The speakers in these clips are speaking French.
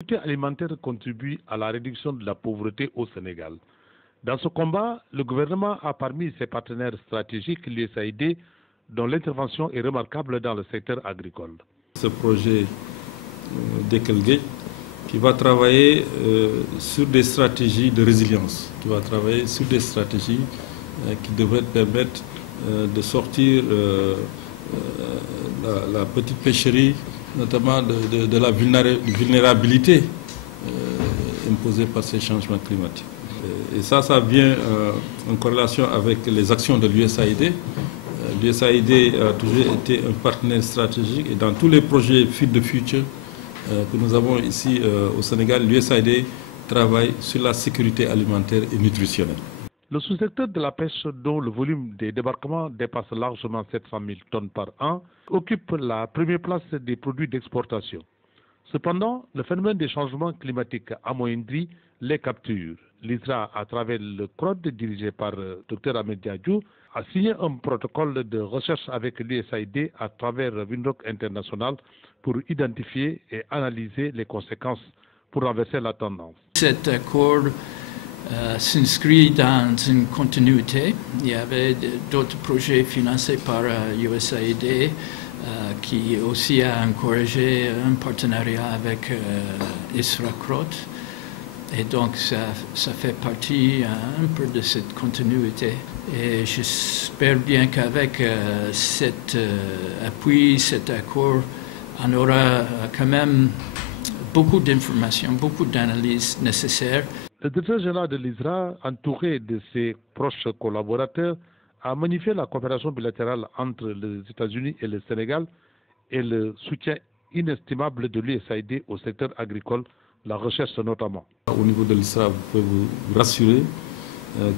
La sécurité alimentaire contribue à la réduction de la pauvreté au Sénégal. Dans ce combat, le gouvernement a parmi ses partenaires stratégiques l'USAID, dont l'intervention est remarquable dans le secteur agricole. Ce projet Dekelgate qui va travailler sur des stratégies de résilience, qui va travailler sur des stratégies qui devraient permettre de sortir la petite pêcherie, notamment de la vulnérabilité imposée par ces changements climatiques. Et ça vient en corrélation avec les actions de l'USAID. L'USAID a toujours été un partenaire stratégique et dans tous les projets Feed the Future que nous avons ici au Sénégal, l'USAID travaille sur la sécurité alimentaire et nutritionnelle. Le sous-secteur de la pêche, dont le volume des débarquements dépasse largement 700 000 tonnes par an, occupe la première place des produits d'exportation. Cependant, le phénomène des changements climatiques amoindrit les captures. L'ISRA, à travers le CROD dirigé par Dr Ahmed Diadjou, a signé un protocole de recherche avec l'USAID à travers Windhoek International pour identifier et analyser les conséquences pour renverser la tendance. Cet accord s'inscrit dans une continuité. Il y avait d'autres projets financés par USAID qui aussi a encouragé un partenariat avec ISRA-CROD. Et donc ça fait partie un peu de cette continuité. Et j'espère bien qu'avec cet appui, cet accord, on aura quand même beaucoup d'informations, beaucoup d'analyses nécessaires. Le directeur général de l'ISRA, entouré de ses proches collaborateurs, a magnifié la coopération bilatérale entre les États-Unis et le Sénégal et le soutien inestimable de l'USAID au secteur agricole, la recherche notamment. Au niveau de l'ISRA, vous pouvez vous rassurer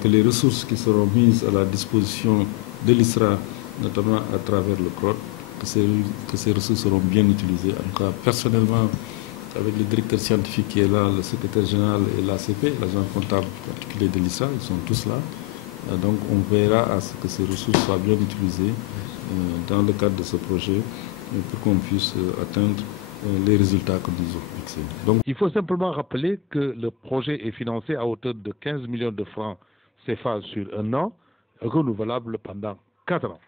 que les ressources qui seront mises à la disposition de l'ISRA, notamment à travers le CROD, que ces ressources seront bien utilisées. En tout cas, personnellement, avec le directeur scientifique qui est là, le secrétaire général et l'ACP, l'agent comptable particulier de l'ISRA, ils sont tous là. Donc on verra à ce que ces ressources soient bien utilisées dans le cadre de ce projet pour qu'on puisse atteindre les résultats que nous avons fixés. Donc, il faut simplement rappeler que le projet est financé à hauteur de 15 millions de francs CFA sur un an, renouvelable pendant 4 ans.